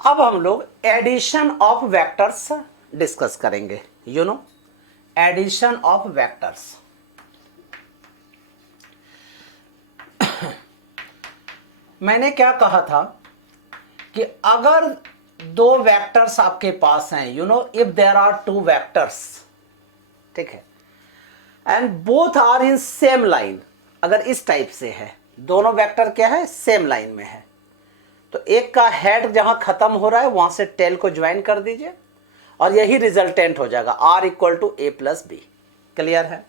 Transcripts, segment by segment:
अब हम लोग एडिशन ऑफ वेक्टर्स डिस्कस करेंगे। Addition of vectors. मैंने क्या कहा था कि अगर दो वेक्टर्स आपके पास हैं, if there are two vectors, ठीक है, and both are in same line, अगर इस टाइप से है, दोनों वेक्टर क्या है, सेम लाइन में है, तो एक का हेड जहां खत्म हो रहा है वहां से टेल को ज्वाइन कर दीजिए और यही रिजल्टेंट हो जाएगा r equal to A plus B. Clear है?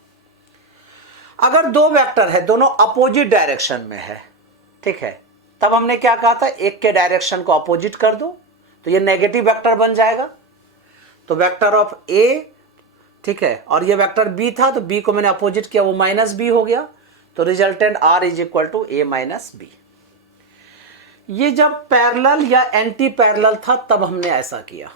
अगर दो वेक्टर है, दोनों अपोजिट डायरेक्शन में है, ठीक है, तब हमने क्या कहा था, एक के डायरेक्शन को अपोजिट कर दो तो ये नेगेटिव वेक्टर बन जाएगा, तो वेक्टर ऑफ ए, ठीक है, और ये वेक्टर बी था तो बी को मैंने अपोजिट किया, वो माइनस बी हो गया, तो resultant r is equal to A minus B. ये जब पैरेलल या एंटी पैरेलल था तब हमने ऐसा किया।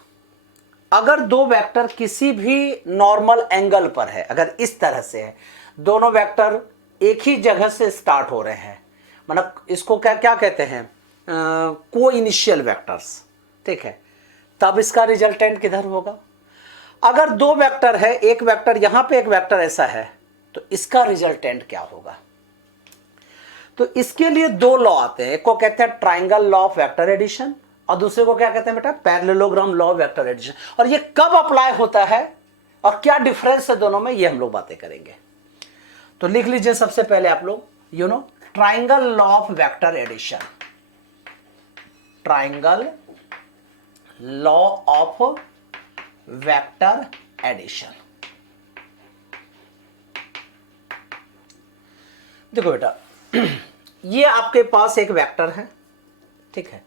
अगर दो वेक्टर किसी भी नॉर्मल एंगल पर है, अगर इस तरह से है, दोनों वेक्टर एक ही जगह से स्टार्ट हो रहे हैं, मतलब इसको क्या क्या कहते हैं, को इनिशियल वेक्टर्स, ठीक है, तब इसका रिजल्टेंट किधर होगा। अगर दो वेक्टर है, एक वेक्टर यहां पे, एक वेक्टर ऐसा है, तो इसका रिजल्टेंट क्या होगा। तो इसके लिए दो लॉ आते हैं, एक को कहते हैं triangle law of vector addition और दूसरे को क्या कहते हैं बेटा, parallelogram law of vector addition. और ये कब अप्लाई होता है और क्या डिफरेंस है दोनों में, ये हम लोग बातें करेंगे। तो लिख लीजिए सबसे पहले आप लोग, triangle law of vector addition. Triangle law of vector addition. देखो बेटा, ये आपके पास एक वेक्टर है, ठीक है,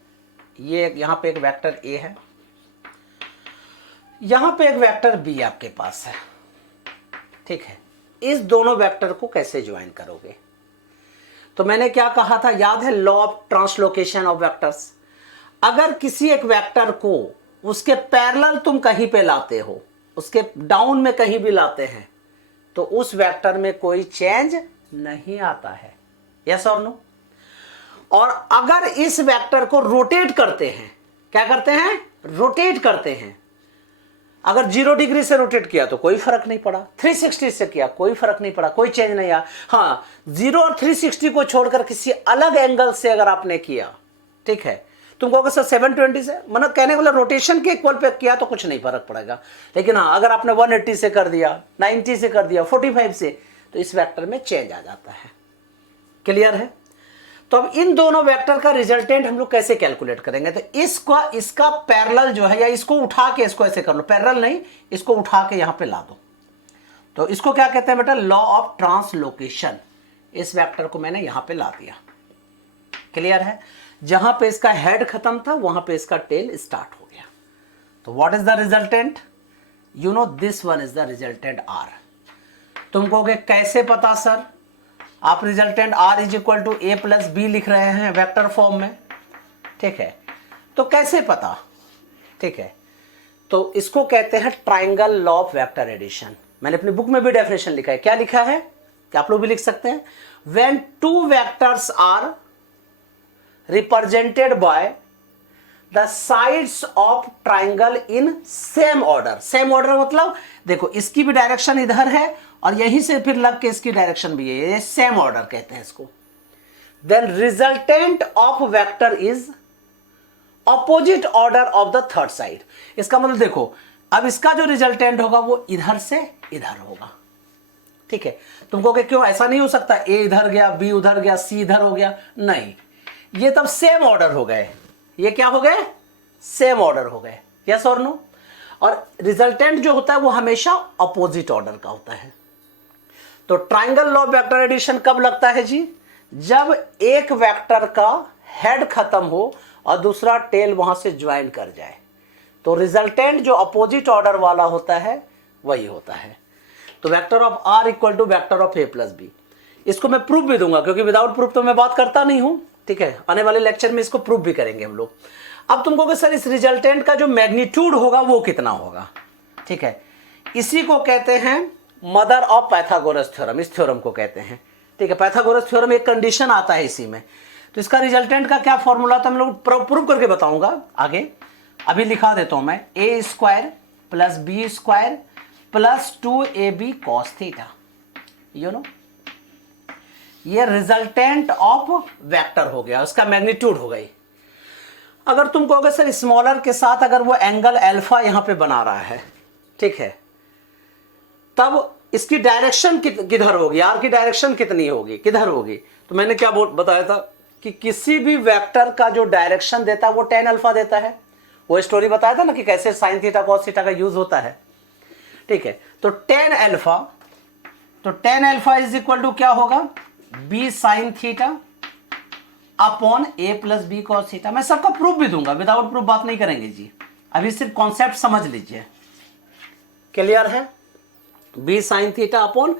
ये यहां पे एक वेक्टर ए है, यहां पे एक वेक्टर बी आपके पास है, ठीक है। इस दोनों वेक्टर को कैसे ज्वाइन करोगे, तो मैंने क्या कहा था, याद है, law of translocation of vectors. अगर किसी एक वेक्टर को उसके पैरेलल तुम कहीं पे लाते हो, उसके डाउन में कहीं भी लाते हैं, तो उस वेक्टर में कोई चेंज नहीं आता है, यस और नो। और अगर इस वेक्टर को रोटेट करते हैं, क्या करते हैं, रोटेट करते हैं, अगर 0 डिग्री से रोटेट किया तो कोई फर्क नहीं पड़ा, 360 से किया कोई फर्क नहीं पड़ा, कोई चेंज नहीं आया। हाँ, 0 और 360 को छोड़कर किसी अलग एंगल से अगर आपने किया, ठीक है, तुम कहोगे सर 720 से, मतलब कहने वाला रोटेशन के इक्वल पे किया तो कुछ नहीं फर्क पड़ेगा। लेकिन हाँ, अगर आपने 180 से कर दिया, 90 से कर दिया, 45 से, तो इस वेक्टर में चेंज आ जाता है। क्लियर है? तो अब इन दोनों वेक्टर का रिजल्टेंट हम लोग कैसे कैलकुलेट करेंगे, तो इसका पैरेलल जो है, या इसको उठा के इसको ऐसे कर लो, पैरेलल नहीं, इसको उठा के यहां पे ला दो, तो इसको क्या कहते हैं बेटा, लॉ ऑफ ट्रांसलोकेशन। इस वेक्टर को मैंने यहां पे ला दिया। क्लियर है? जहां पे इसका हेड खत्म था वहां पे इसका टेल स्टार्ट हो गया। तो what is the resultant, this one is the resultant r. तुम कहोगे कैसे पता सर, आप resultant r is equal to A plus b लिख रहे हैं वेक्टर फॉर्म में, ठीक है, तो कैसे पता, ठीक है, तो इसको कहते हैं triangle law of vector addition. मैंने अपनी बुक में भी डेफिनेशन लिखा है, क्या लिखा है, क्या आप लोग भी लिख सकते हैं, when two vectors are represented by the sides of triangle in same order. Same order मतलब देखो, इसकी भी डायरेक्शन इधर है और यहीं से फिर लग के इसकी डायरेक्शन भी है, ये सेम ऑर्डर कहते हैं इसको। Then resultant of vector is opposite order of the third side. इसका मतलब देखो, अब इसका जो रिजल्टेंट होगा वो इधर से इधर होगा, ठीक है। तुमको क्यों ऐसा नहीं हो सकता, ए इधर गया, बी उधर गया, सी इधर हो गया, नहीं, ये तब सेम ऑर्डर हो गए, ये क्या हो गए, सेम ऑर्डर हो गए, यस और नो। और रिजल्टेंट जो होता है वो हमेशा अपोजिट ऑर्डर का होता है। तो triangle law of vector addition कब लगता है जी, जब एक वेक्टर का हेड खत्म हो और दूसरा टेल वहां से ज्वाइन कर जाए, तो रिजल्टेंट जो अपोजिट ऑर्डर वाला होता है वही होता है। तो vector of r equal to vector of a plus b, इसको मैं प्रूफ भी दूंगा क्योंकि विदाउट प्रूफ तो मैं बात करता नहीं हूं, ठीक है। आने वाले लेक्चर में इसको प्रूफ भी करेंगे हम लोग। अब तुम कहोगे सर इस रिजल्टेंट का जो मैग्नीट्यूड होगा वो कितना होगा, ठीक है, इसी को कहते हैं मदर ऑफ पाइथागोरस थ्योरम, इस थ्योरम को कहते हैं, ठीक है। पाइथागोरस थ्योरम एक कंडीशन आता है इसी में, तो इसका रिजल्टेंट का क्या फॉर्मूला था मैं लोग प्रूव करके बताऊंगा आगे। अभी लिखा देता हूं मैं, a square plus b square plus 2ab cos theta, you know, ये रिजल्टेंट ऑफ वेक्टर हो गया, उसका मैग्नीट्यूड हो गई। अगर तुम कहोगे सर स्मॉलर के साथ अगर वो एंगल अल्फा यहां पे बना रहा है, ठीक है, तब इसकी डायरेक्शन किधर होगी, आर की डायरेक्शन कितनी होगी, किधर होगी? तो मैंने क्या बताया था कि किसी भी वेक्टर का जो डायरेक्शन देता है वो tan अल्फा देता है। वो स्टोरी बताया था ना कि कैसे साइन थीटा कॉस थीटा का यूज होता है, ठीक है। तो tan alpha is equal to क्या होगा, b sine theta upon a plus b cos theta. मैं सबका प्रूफ भी दूंगा, विदाउट प्रूफ बात नहीं करेंगे जी, अभी सिर्फ कॉन्सेप्ट समझ लीजिए। क्लियर है? b sine theta upon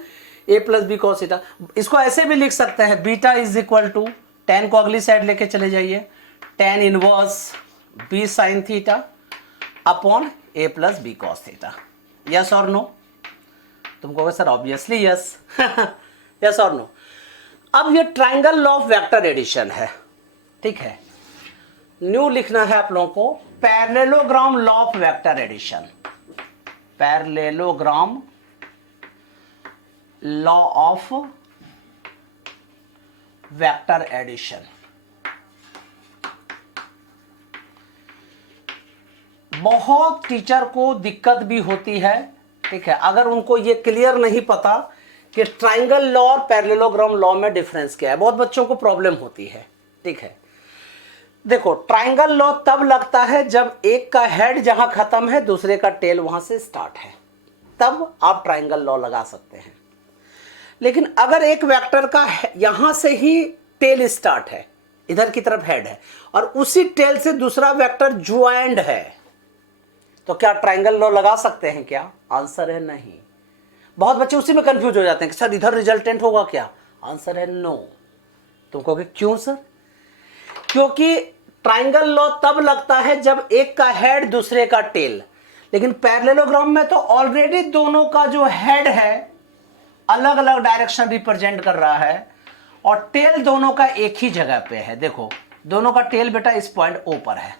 a plus b cos theta. इसको ऐसे भी लिख सकते हैं, beta is equal to, tan को अगली साइड लेके चले जाइए, tan inverse b sine theta upon a plus b cos theta. Yes और नो? तुम कहोगे सर ऑब्वियसली यस। यस और नो? अब ये triangle law of vector addition है, ठीक है। न्यू लिखना है आप लोगों को, parallelogram law of vector addition, parallelogram law of vector addition. बहुत टीचर को दिक्कत भी होती है, ठीक है, अगर उनको ये क्लियर नहीं पता कि ट्राइंगल लॉ और पैरेललोग्राम लॉ में डिफरेंस क्या है। बहुत बच्चों को प्रॉब्लम होती है, ठीक है। देखो, ट्राइंगल लॉ तब लगता है जब एक का हेड जहां खत्म है दूसरे का टेल वहां से स्टार्ट है, तब आप ट्राइंगल लॉ लगा सकते हैं। लेकिन अगर एक वेक्टर का यहां से ही टेल स्टार्ट है, इधर की तरफ हेड है, और उसी टेल से दूसरा वेक्टर ज्वाइंट है, तो क्या ट्राइंगल लॉ लगा सकते हैं क्या? आंसर है नहीं। बहुत बच्चे उसी में कंफ्यूज हो जाते हैं कि सर इधर रिजल्टेंट होगा क्या? आंसर है नो। तुम कहोगे क्यों सर? क्योंकि ट्राइंगल लॉ तब लगता है जब एक का हेड दूसरे का टेल, लेकिन पैरेललोग्राम में तो ऑलरेडी दोनों का जो हेड है अलग अलग डायरेक्शन रिप्रेजेंट कर रहा है, और टेल दोनों का एक ही जगह पे है। देखो, दोनों का टेल बेटा इस पॉइंट ओ पर है।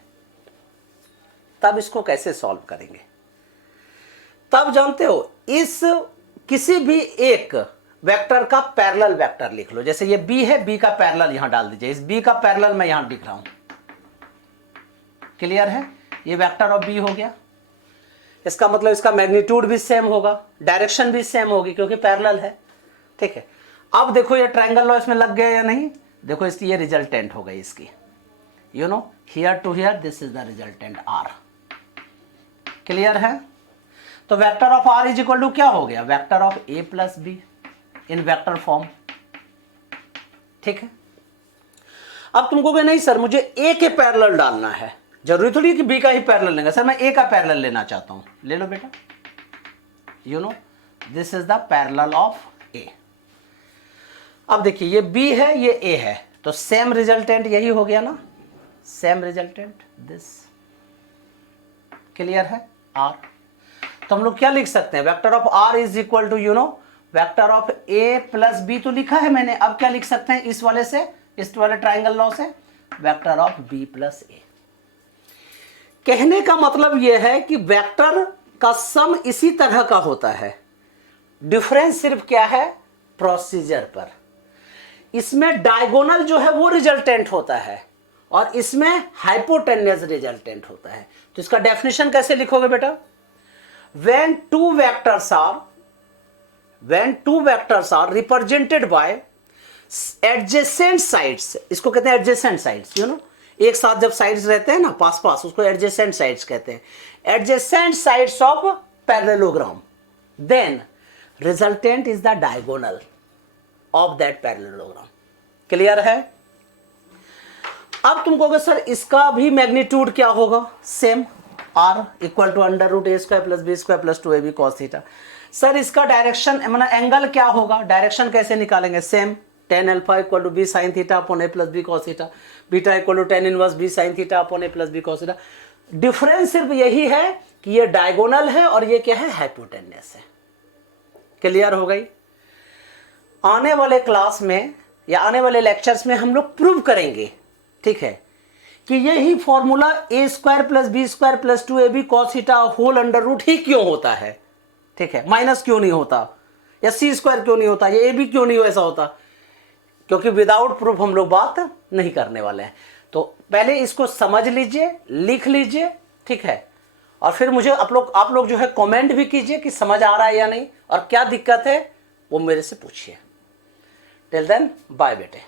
तब इसको कैसे सॉल्व करेंगे? तब जानते हो, इस किसी भी एक वेक्टर का पैरेलल वेक्टर लिख लो। जैसे ये b है, b का पैरेलल यहां डाल दीजिए, इस b का पैरेलल मैं यहां लिख रहा हूं। क्लियर है? ये वेक्टर ऑफ b हो गया। इसका मतलब इसका मैग्नीट्यूड भी सेम होगा, डायरेक्शन भी सेम होगी, क्योंकि पैरेलल है, ठीक है। अब देखो ये ट्राइंगल लॉ इसमें लग गया या नहीं? देखो इसकी ये रिजल्टेंट हो गई इसकी, you know, here to here this is the resultant r। Clear है? तो vector of r is equal to क्या हो गया? Vector of a plus b in vector form, ठीक है। अब तुम कहोगे नहीं सर मुझे a के पैरेलल डालना है, जरूरी थोड़ी है कि b का ही पैरेलल लेंगे। सर मैं a का पैरेलल लेना चाहता हूं, ले लो बेटा, you know, this is the parallel of a। अब देखिए ये b है, ये a है, तो सेम रिजल्टेंट यही हो गया ना, सेम रिजल्टेंट दिस। क्लियर है? r। तो हम लोग क्या लिख सकते हैं? Vector of r is equal to, you know, vector of a plus b तो लिखा है मैंने। अब क्या लिख सकते हैं इस वाले से, इस वाले ट्राइंगल लॉ से? Vector of b plus a। कहने का मतलब यह है कि वेक्टर का सम इसी तरह का होता है, डिफरेंस सिर्फ क्या है? प्रोसीजर पर। इसमें डायगोनल जो है वो रिजल्टेंट होता है, और इसमें हाइपोटेन्यूज रिजल्टेंट होता है। तो इसका डेफिनेशन कैसे लिखोगे बेटा? when two vectors are represented by adjacent sides, इसको कहते हैं adjacent sides, you know, एक साथ जब साइड्स रहते हैं ना पास पास, उसको adjacent sides कहते हैं, adjacent sides of parallelogram, then resultant is the diagonal of that parallelogram। Clear है? अब तुम कहोगे सर इसका भी मैग्नीट्यूड क्या होगा? Same, r equal to under root a square plus b square plus 2ab cos theta. Sir इसका direction मतलब एंगल क्या होगा? डायरेक्शन कैसे निकालेंगे? Same, tan alpha equal to b sin theta upon a plus b cos theta, beta equal to tan inverse b sin theta upon a plus b cos theta. Difference सिर्फ यही है कि ये diagonal है और ये क्या है? हाइपोटेन्यूस है। क्लियर हो गई? आने वाले क्लास में या आने वाले लेक्चर्स में हम लोग प्रूव करेंगे, ठीक है, कि यही formula a square plus b square plus 2ab cos theta whole under root ही क्यों होता है, ठीक है, माइनस क्यों नहीं होता, या सी स्क्वायर क्यों नहीं होता, या ए बी क्यों नहीं ऐसा होता, क्योंकि विदाउट प्रूफ हम लोग बात नहीं करने वाले हैं। तो पहले इसको समझ लीजिए, लिख लीजिए, ठीक है, और फिर मुझे आप लोग जो है कमेंट भी कीजिए कि समझ आ रहा है या नहीं, और क्या दिक्कत है वो मेरे से पूछिए। टिल देन बाय बेटे।